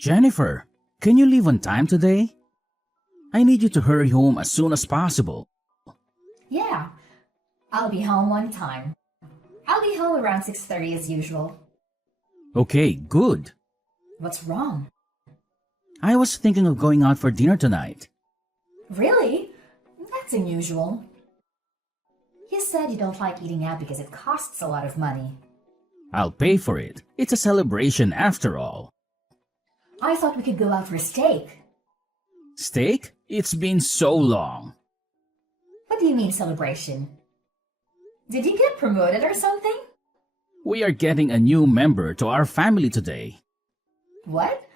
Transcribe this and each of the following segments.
Jennifer, can you leave on time today? I need you to hurry home as soon as possible. Yeah, I'll be home on time. I'll be home around 6:30 as usual. Okay, good. What's wrong? I was thinking of going out for dinner tonight. Really? That's unusual. You said you don't like eating out because it costs a lot of money. I'll pay for it. It's a celebration after all. I thought we could go out for steak. Steak? It's been so long. What do you mean celebration? Did you get promoted or something? We are getting a new member to our family today. What?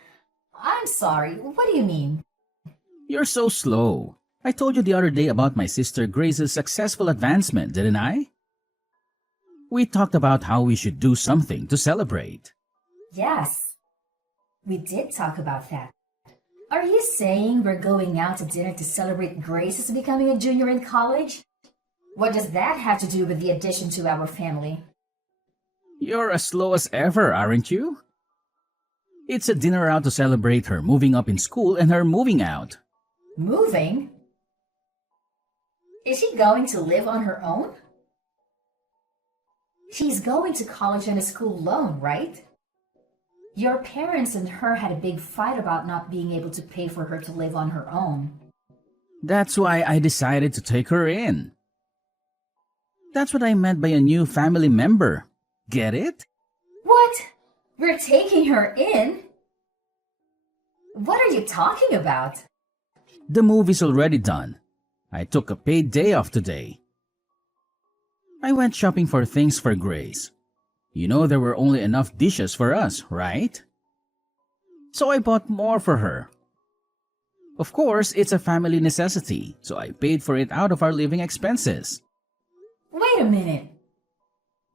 I'm sorry, what do you mean? You're so slow. I told you the other day about my sister Grace's successful advancement, didn't I? We talked about how we should do something to celebrate. Yes, we did talk about that. Are you saying we're going out to dinner to celebrate Grace's becoming a junior in college? What does that have to do with the addition to our family? You're as slow as ever, aren't you? It's a dinner out to celebrate her moving up in school and her moving out. Moving? Is she going to live on her own? She's going to college on a school loan, right? Your parents and her had a big fight about not being able to pay for her to live on her own. That's why I decided to take her in. That's what I meant by a new family member. Get it? What? We're taking her in? What are you talking about? The move is already done. I took a paid day off today. I went shopping for things for Grace. You know there were only enough dishes for us, right? So I bought more for her. Of course, it's a family necessity, so I paid for it out of our living expenses. Wait a minute.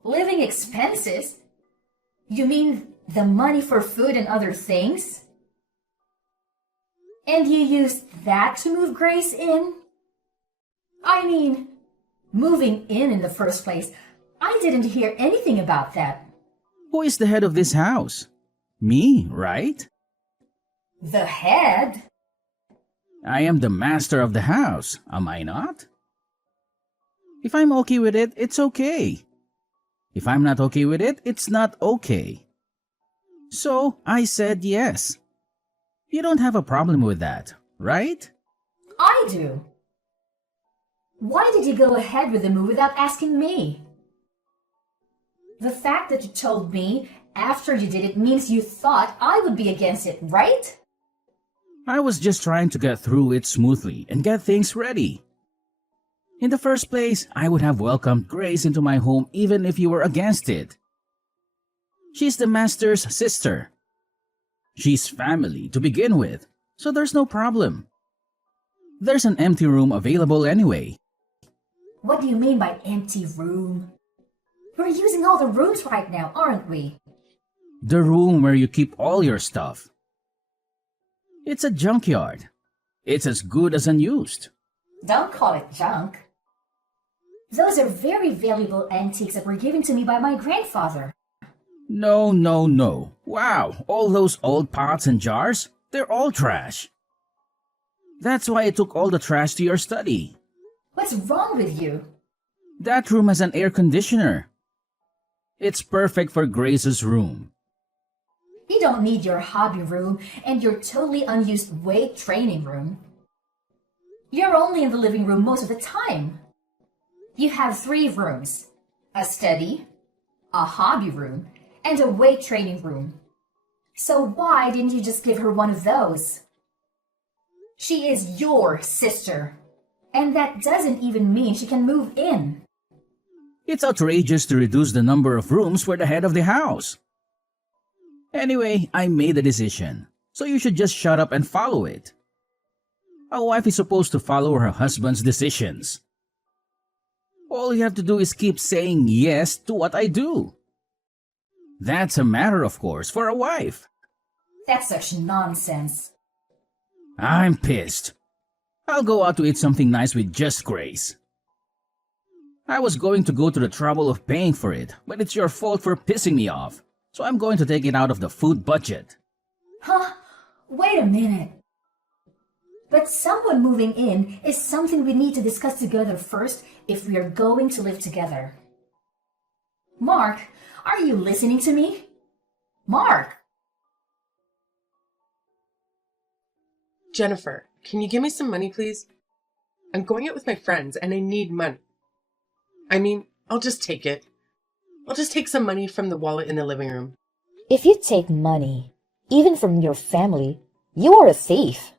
Living expenses? You mean the money for food and other things? And you used that to move Grace in? I mean, moving in the first place. I didn't hear anything about that. Who is the head of this house? Me, right? The head? I am the master of the house, am I not? If I'm okay with it, it's okay. If I'm not okay with it, it's not okay. So I said yes. You don't have a problem with that, right? I do. Why did you go ahead with the move without asking me? The fact that you told me after you did it means you thought I would be against it, right? I was just trying to get through it smoothly and get things ready. In the first place, I would have welcomed Grace into my home even if you were against it. She's the master's sister. She's family to begin with, so there's no problem. There's an empty room available anyway. What do you mean by empty room? We're using all the rooms right now, aren't we? The room where you keep all your stuff. It's a junkyard. It's as good as unused. Don't call it junk. Those are very valuable antiques that were given to me by my grandfather. No, no, no. Wow, all those old pots and jars, they're all trash. That's why I took all the trash to your study. What's wrong with you? That room has an air conditioner. It's perfect for Grace's room. You don't need your hobby room and your totally unused weight training room. You're only in the living room most of the time. You have 3 rooms, a study, a hobby room, and a weight training room. So why didn't you just give her one of those? She is your sister, and that doesn't even mean she can move in. It's outrageous to reduce the number of rooms for the head of the house. Anyway, I made a decision, so you should just shut up and follow it. A wife is supposed to follow her husband's decisions. All you have to do is keep saying yes to what I do. That's a matter, of course, for a wife. That's such nonsense. I'm pissed. I'll go out to eat something nice with just Grace. I was going to go to the trouble of paying for it, but it's your fault for pissing me off, so I'm going to take it out of the food budget. Huh? Wait a minute. But someone moving in is something we need to discuss together first if we are going to live together. Mark, are you listening to me? Mark! Jennifer, can you give me some money, please? I'm going out with my friends and I need money. I mean, I'll just take it. I'll just take some money from the wallet in the living room. If you take money, even from your family, you are a thief.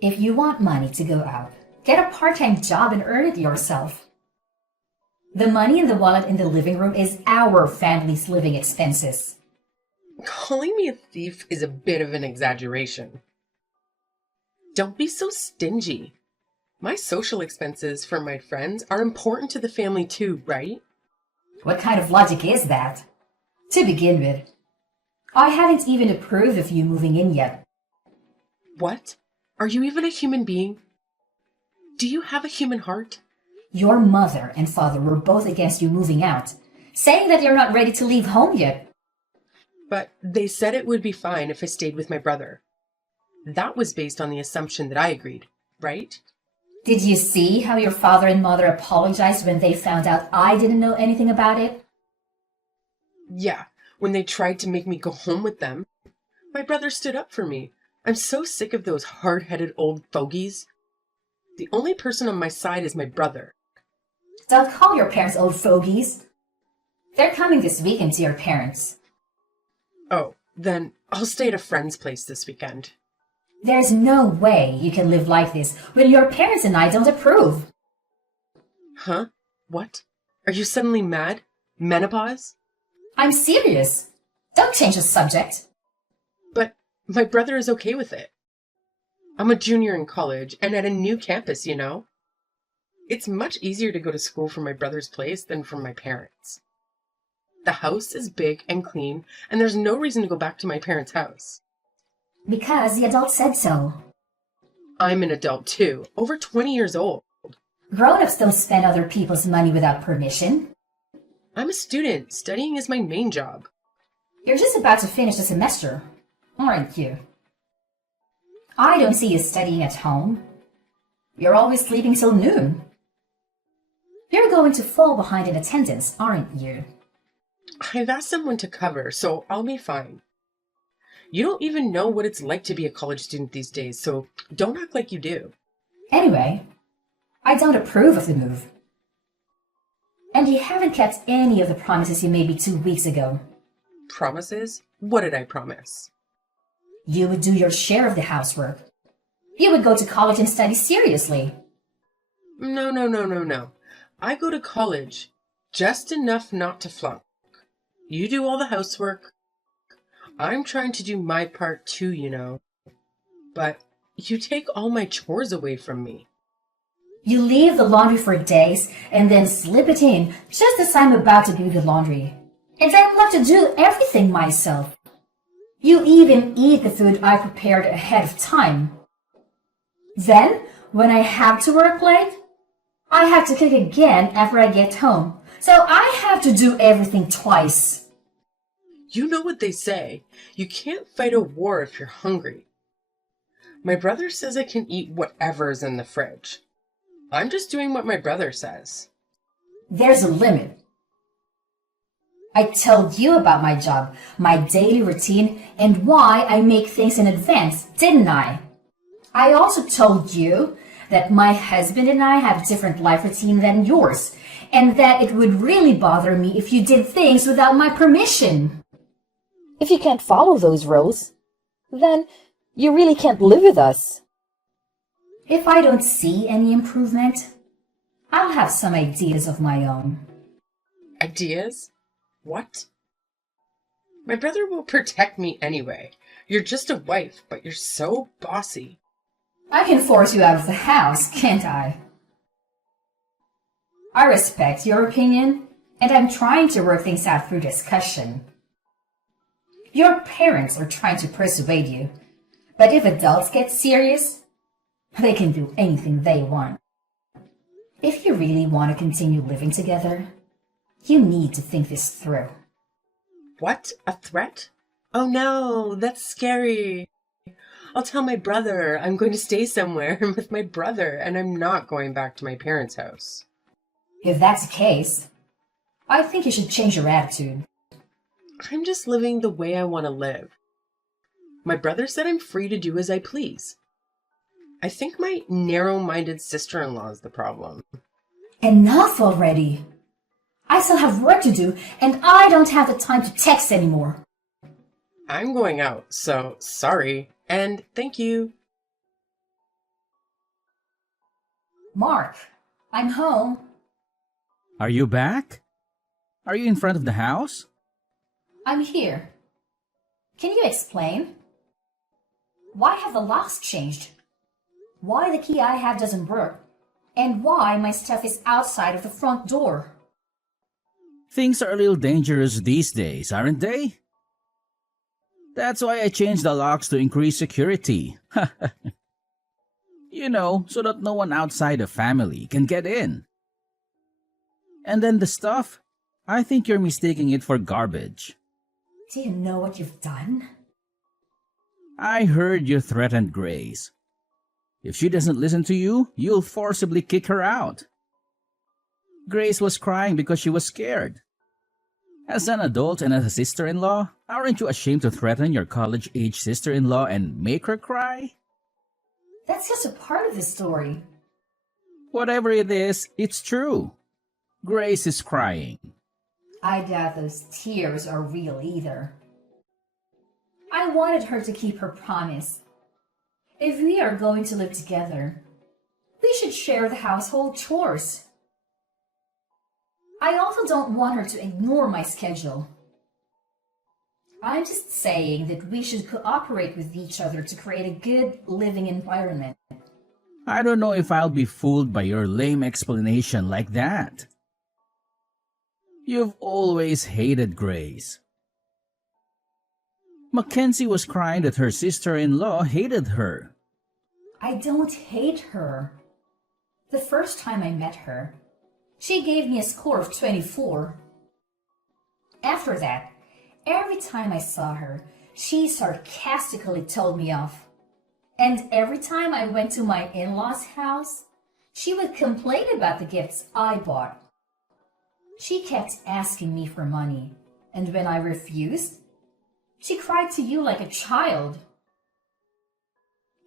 If you want money to go out, get a part-time job and earn it yourself. The money in the wallet in the living room is our family's living expenses. Calling me a thief is a bit of an exaggeration. Don't be so stingy. My social expenses for my friends are important to the family too, right? What kind of logic is that? To begin with, I haven't even approved of you moving in yet. What? Are you even a human being? Do you have a human heart? Your mother and father were both against you moving out, saying that you're not ready to leave home yet. But they said it would be fine if I stayed with my brother. That was based on the assumption that I agreed, right? Did you see how your father and mother apologized when they found out I didn't know anything about it? Yeah, when they tried to make me go home with them. My brother stood up for me. I'm so sick of those hard-headed old fogies. The only person on my side is my brother. Don't call your parents old fogies. They're coming this weekend to your parents. Oh, then I'll stay at a friend's place this weekend. There's no way you can live like this when your parents and I don't approve. Huh? What? Are you suddenly mad? Menopause? I'm serious. Don't change the subject. But my brother is okay with it. I'm a junior in college and at a new campus, you know? It's much easier to go to school from my brother's place than from my parents. The house is big and clean, and there's no reason to go back to my parents' house. Because the adult said so. I'm an adult too, over 20 years old. Grown-ups don't spend other people's money without permission. I'm a student. Studying is my main job. You're just about to finish the semester, aren't you? I don't see you studying at home. You're always sleeping till noon. You're going to fall behind in attendance, aren't you? I've asked someone to cover, so I'll be fine. You don't even know what it's like to be a college student these days, so don't act like you do. Anyway, I don't approve of the move. And you haven't kept any of the promises you made me 2 weeks ago. Promises? What did I promise? You would do your share of the housework. You would go to college and study seriously. No. I go to college just enough not to flunk. You do all the housework. I'm trying to do my part too, you know. But you take all my chores away from me. You leave the laundry for days and then slip it in just as I'm about to do the laundry. And I'm left to do everything myself. You even eat the food I prepared ahead of time. Then, when I have to work late, I have to cook again after I get home. So I have to do everything twice. You know what they say. You can't fight a war if you're hungry. My brother says I can eat whatever's in the fridge. I'm just doing what my brother says. There's a limit. I told you about my job, my daily routine, and why I make things in advance, didn't I? I also told you that my husband and I have a different life routine than yours, and that it would really bother me if you did things without my permission. If you can't follow those rules, then you really can't live with us. If I don't see any improvement, I'll have some ideas of my own. Ideas? What? My brother will protect me anyway. You're just a wife, but you're so bossy. I can force you out of the house, can't I? I respect your opinion, and I'm trying to work things out through discussion. Your parents are trying to persuade you, but if adults get serious, they can do anything they want. If you really want to continue living together, you need to think this through. What? A threat? Oh no, that's scary. I'll tell my brother I'm going to stay somewhere with my brother and I'm not going back to my parents' house. If that's the case, I think you should change your attitude. I'm just living the way I want to live. My brother said I'm free to do as I please. I think my narrow-minded sister-in-law is the problem. Enough already. I still have work to do, and I don't have the time to text anymore. I'm going out, so sorry, and thank you. Mark, I'm home. Are you back? Are you in front of the house? I'm here. Can you explain? Why have the locks changed? Why the key I have doesn't work? And why my stuff is outside of the front door? Things are a little dangerous these days, aren't they? That's why I changed the locks to increase security. You know, so that no one outside the family can get in. And then the stuff, I think you're mistaking it for garbage. Do you know what you've done? I heard you threatened Grace. If she doesn't listen to you, you'll forcibly kick her out. Grace was crying because she was scared. As an adult and as a sister-in-law, aren't you ashamed to threaten your college-age sister-in-law and make her cry? That's just a part of the story. Whatever it is, it's true. Grace is crying. I doubt those tears are real either. I wanted her to keep her promise. If we are going to live together, we should share the household chores. I also don't want her to ignore my schedule. I'm just saying that we should cooperate with each other to create a good living environment. I don't know if I'll be fooled by your lame explanation like that. You've always hated Grace. Mackenzie was crying that her sister-in-law hated her. I don't hate her. The first time I met her, she gave me a score of 24. After that, every time I saw her, she sarcastically told me off. And every time I went to my in-laws' house, she would complain about the gifts I bought. She kept asking me for money, and when I refused, she cried to you like a child.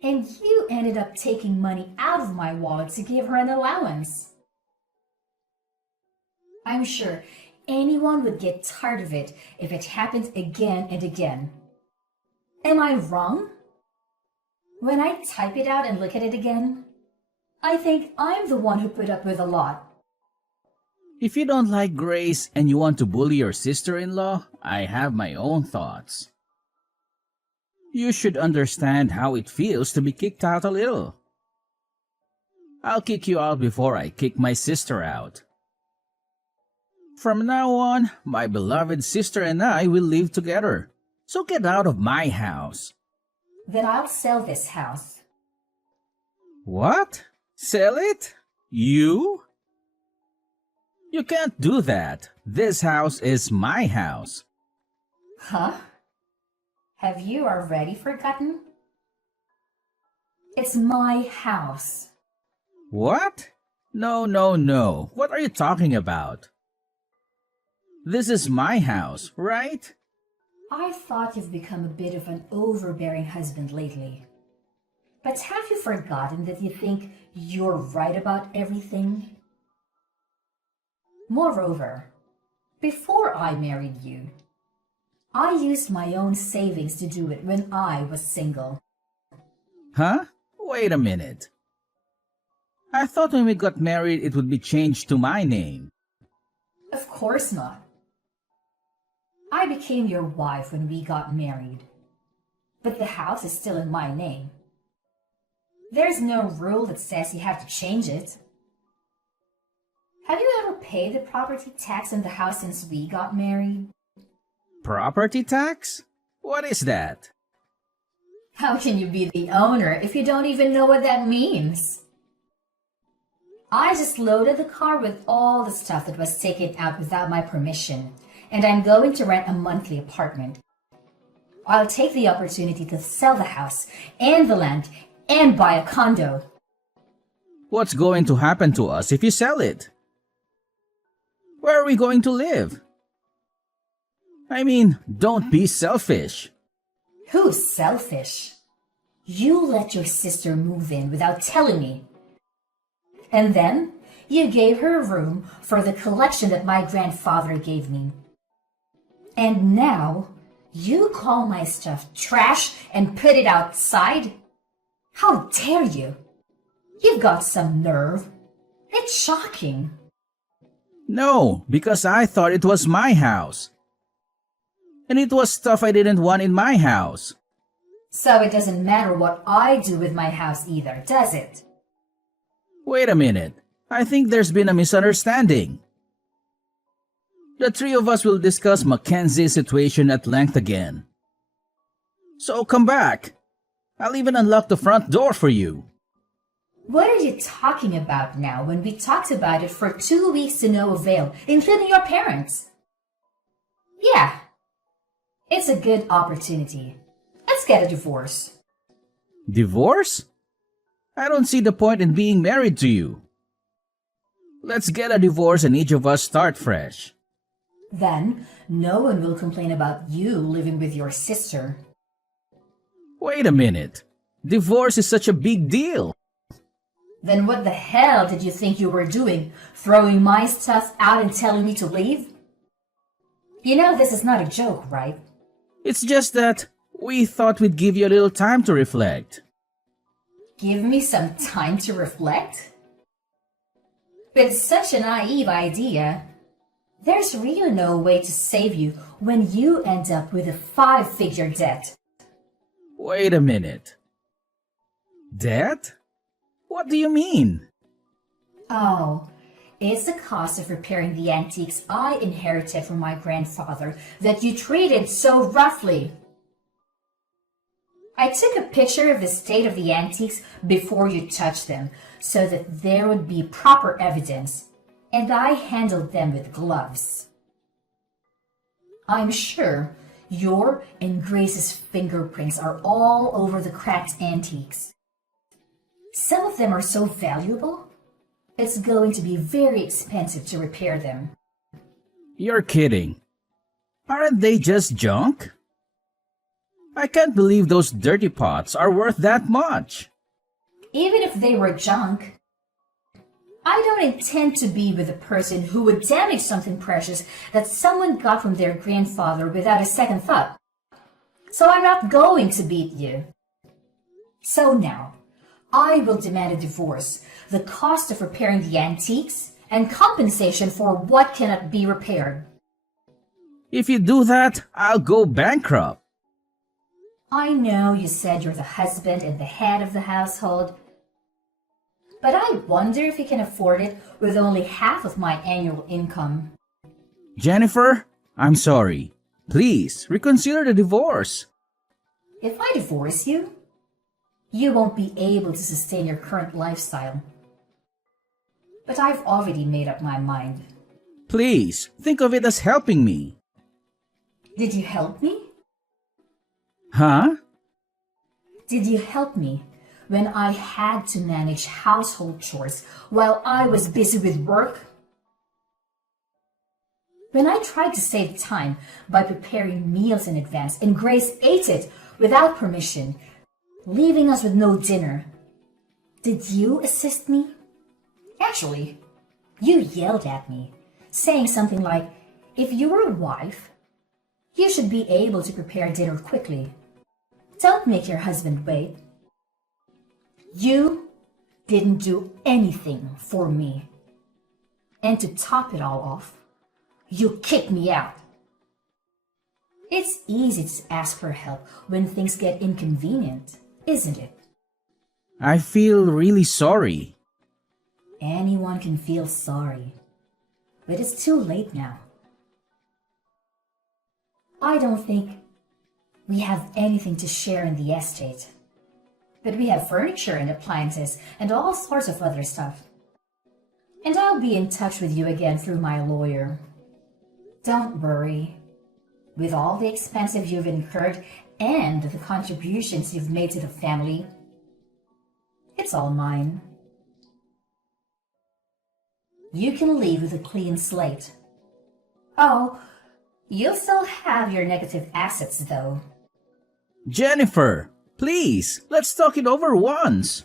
And you ended up taking money out of my wallet to give her an allowance. I'm sure anyone would get tired of it if it happened again and again. Am I wrong? When I type it out and look at it again, I think I'm the one who put up with a lot. If you don't like Grace and you want to bully your sister-in-law, I have my own thoughts. You should understand how it feels to be kicked out a little. I'll kick you out before I kick my sister out. From now on, my beloved sister and I will live together. So get out of my house. Then I'll sell this house. What? Sell it? You? You can't do that. This house is my house. Huh? Have you already forgotten? It's my house. What? No. What are you talking about? This is my house, right? I thought you've become a bit of an overbearing husband lately. But have you forgotten that you think you're right about everything? Moreover, before I married you, I used my own savings to do it when I was single. Huh? Wait a minute. I thought when we got married it would be changed to my name. Of course not. I became your wife when we got married, but the house is still in my name. There's no rule that says you have to change it. Have you ever paid the property tax on the house since we got married? Property tax? What is that? How can you be the owner if you don't even know what that means? I just loaded the car with all the stuff that was taken out without my permission, and I'm going to rent a monthly apartment. I'll take the opportunity to sell the house and the land and buy a condo. What's going to happen to us if you sell it? Where are we going to live? I mean, don't be selfish. Who's selfish? You let your sister move in without telling me. And then you gave her room for the collection that my grandfather gave me. And now you call my stuff trash and put it outside? How dare you? You've got some nerve. It's shocking. No, because I thought it was my house. And it was stuff I didn't want in my house. So it doesn't matter what I do with my house either, does it? Wait a minute. I think there's been a misunderstanding. The three of us will discuss Mackenzie's situation at length again. So come back. I'll even unlock the front door for you. What are you talking about now when we talked about it for 2 weeks to no avail, including your parents? Yeah, it's a good opportunity. Let's get a divorce. Divorce? I don't see the point in being married to you. Let's get a divorce and each of us start fresh. Then, no one will complain about you living with your sister. Wait a minute. Divorce is such a big deal. Then what the hell did you think you were doing? Throwing my stuff out and telling me to leave? You know this is not a joke, right? It's just that we thought we'd give you a little time to reflect. Give me some time to reflect? With such a naive idea, there's really no way to save you when you end up with a 5-figure debt. Wait a minute. Debt? What do you mean? Oh, it's the cost of repairing the antiques I inherited from my grandfather that you treated so roughly. I took a picture of the state of the antiques before you touched them so that there would be proper evidence, and I handled them with gloves. I'm sure your and Grace's fingerprints are all over the cracked antiques. Some of them are so valuable, it's going to be very expensive to repair them. You're kidding. Aren't they just junk? I can't believe those dirty pots are worth that much. Even if they were junk, I don't intend to be with a person who would damage something precious that someone got from their grandfather without a second thought. So I'm not going to beat you. So now, I will demand a divorce, the cost of repairing the antiques, and compensation for what cannot be repaired. If you do that, I'll go bankrupt. I know you said you're the husband and the head of the household, but I wonder if you can afford it with only half of my annual income. Jennifer, I'm sorry. Please, reconsider the divorce. If I divorce you, you won't be able to sustain your current lifestyle. But I've already made up my mind. Please, think of it as helping me. Did you help me? Huh? Did you help me when I had to manage household chores while I was busy with work? When I tried to save time by preparing meals in advance and Grace ate it without permission, leaving us with no dinner, did you assist me? Actually, you yelled at me, saying something like, if you were a wife, you should be able to prepare dinner quickly. Don't make your husband wait. You didn't do anything for me. And to top it all off, you kicked me out. It's easy to ask for help when things get inconvenient, isn't it? I feel really sorry. Anyone can feel sorry, but it's too late now. I don't think we have anything to share in the estate, but we have furniture and appliances and all sorts of other stuff. And I'll be in touch with you again through my lawyer. Don't worry. With all the expenses you've incurred and the contributions you've made to the family. It's all mine. You can leave with a clean slate. Oh, you'll still have your negative assets, though. Jennifer, please, let's talk it over once.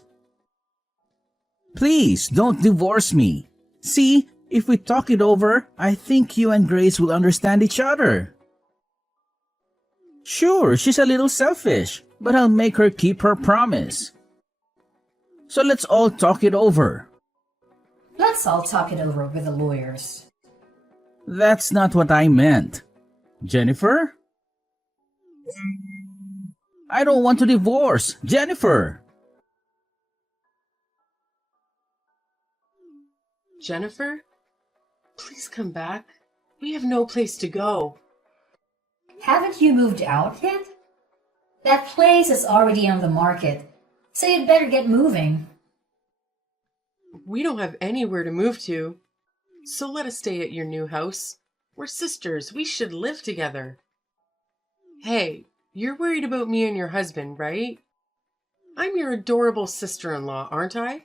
Please, don't divorce me. See, if we talk it over, I think you and Grace will understand each other. Sure, she's a little selfish, but I'll make her keep her promise. So let's all talk it over. Let's all talk it over with the lawyers. That's not what I meant. Jennifer? I don't want to divorce. Jennifer! Jennifer, please come back. We have no place to go. Haven't you moved out yet? That place is already on the market, so you'd better get moving. We don't have anywhere to move to, so let us stay at your new house. We're sisters. We should live together. Hey, you're worried about me and your husband, right? I'm your adorable sister-in-law, aren't I?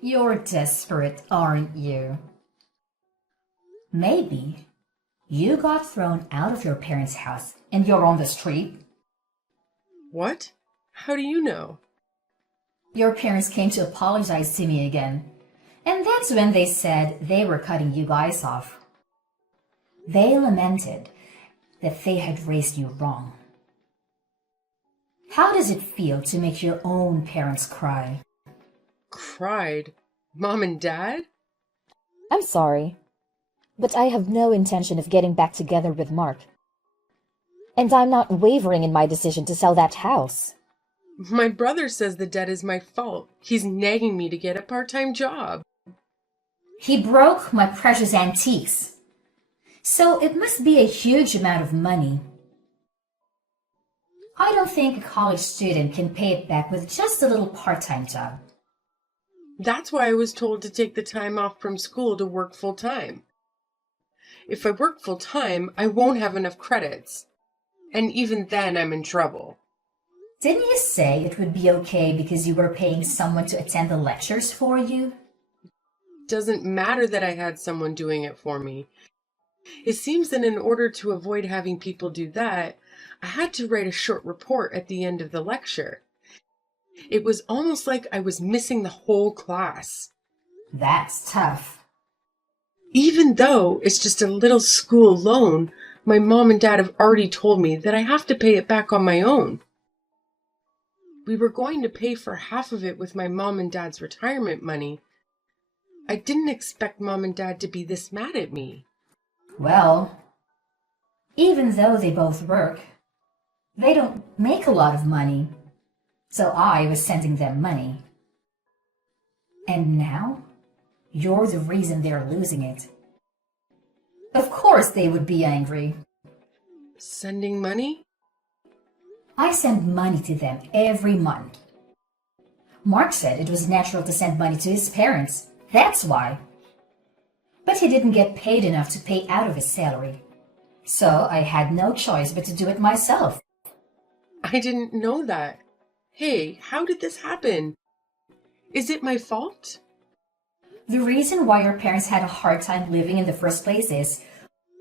You're desperate, aren't you? Maybe you got thrown out of your parents' house and you're on the street. What? How do you know? Your parents came to apologize to me again, and that's when they said they were cutting you guys off. They lamented that they had raised you wrong. How does it feel to make your own parents cry? Cried? Mom and Dad? I'm sorry, but I have no intention of getting back together with Mark. And I'm not wavering in my decision to sell that house. My brother says the debt is my fault. He's nagging me to get a part-time job. He broke my precious antiques, so it must be a huge amount of money. I don't think a college student can pay it back with just a little part-time job. That's why I was told to take the time off from school to work full-time. If I work full-time, I won't have enough credits. And even then, I'm in trouble. Didn't you say it would be okay because you were paying someone to attend the lectures for you? Doesn't matter that I had someone doing it for me. It seems that in order to avoid having people do that, I had to write a short report at the end of the lecture. It was almost like I was missing the whole class. That's tough. Even though it's just a little school loan, my mom and dad have already told me that I have to pay it back on my own. We were going to pay for half of it with my mom and dad's retirement money. I didn't expect mom and dad to be this mad at me. Well, even though they both work, they don't make a lot of money. So I was sending them money. And now, you're the reason they're losing it. Of course they would be angry. Sending money? I send money to them every month. Mark said it was natural to send money to his parents. That's why. But he didn't get paid enough to pay out of his salary. So I had no choice but to do it myself. I didn't know that. Hey, how did this happen? Is it my fault? The reason why your parents had a hard time living in the first place is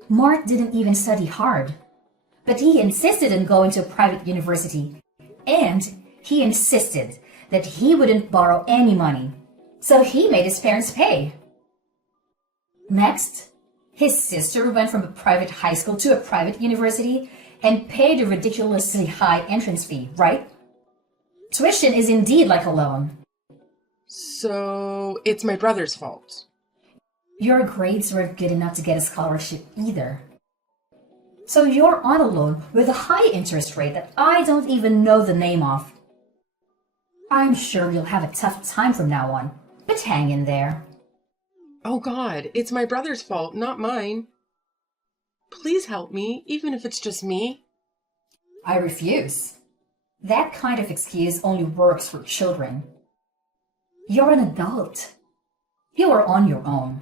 Mark didn't even study hard. But he insisted on going to a private university. And he insisted that he wouldn't borrow any money. So he made his parents pay. Next, his sister went from a private high school to a private university and paid a ridiculously high entrance fee, right? Tuition is indeed like a loan. So it's my brother's fault. Your grades weren't good enough to get a scholarship either. So you're on a loan with a high interest rate that I don't even know the name of. I'm sure you'll have a tough time from now on, but hang in there. Oh God, it's my brother's fault, not mine. Please help me, even if it's just me. I refuse. That kind of excuse only works for children. You're an adult. You are on your own.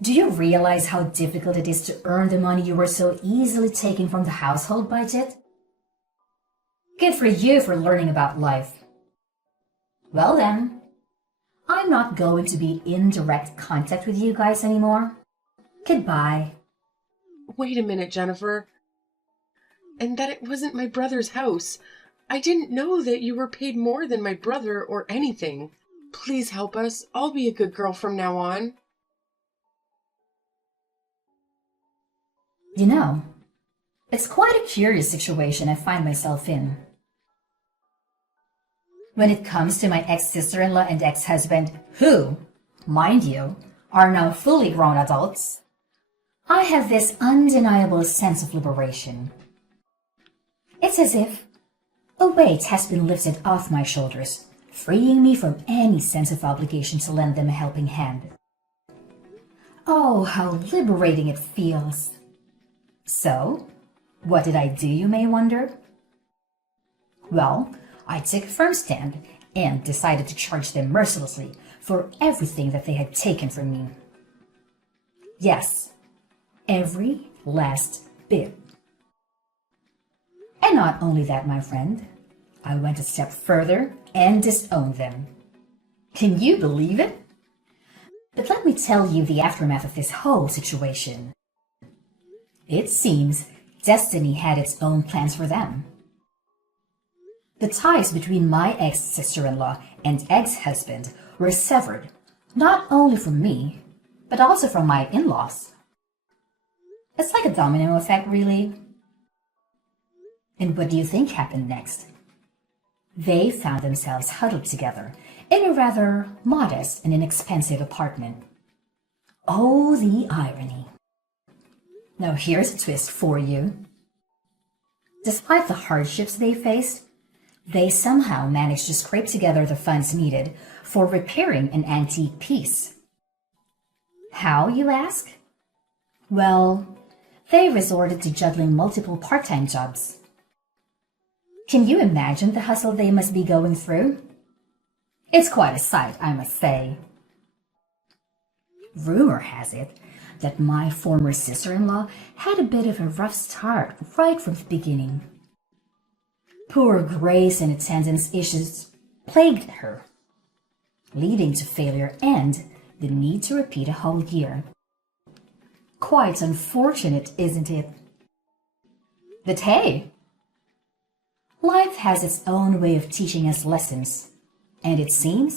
Do you realize how difficult it is to earn the money you were so easily taking from the household budget? Good for you for learning about life. Well then, I'm not going to be in direct contact with you guys anymore. Goodbye. Wait a minute, Jennifer. And that it wasn't my brother's house. I didn't know that you were paid more than my brother or anything. Please help us. I'll be a good girl from now on. You know, it's quite a curious situation I find myself in. When it comes to my ex-sister-in-law and ex-husband, who, mind you, are now fully grown adults, I have this undeniable sense of liberation. It's as if a weight has been lifted off my shoulders, freeing me from any sense of obligation to lend them a helping hand. Oh, how liberating it feels. So, what did I do, you may wonder? Well, I took a firm stand and decided to charge them mercilessly for everything that they had taken from me. Yes, every last bit. And not only that, my friend, I went a step further and disowned them. Can you believe it? But let me tell you the aftermath of this whole situation. It seems destiny had its own plans for them. The ties between my ex-sister-in-law and ex-husband were severed, not only from me, but also from my in-laws. It's like a domino effect, really. And what do you think happened next? They found themselves huddled together in a rather modest and inexpensive apartment. Oh, the irony. Now here's a twist for you. Despite the hardships they faced, they somehow managed to scrape together the funds needed for repairing an antique piece. How, you ask? Well, they resorted to juggling multiple part-time jobs. Can you imagine the hustle they must be going through? It's quite a sight, I must say. Rumor has it that my former sister-in-law had a bit of a rough start right from the beginning. Poor grace and attendance issues plagued her, leading to failure and the need to repeat a whole year. Quite unfortunate, isn't it? But hey, life has its own way of teaching us lessons, and it seems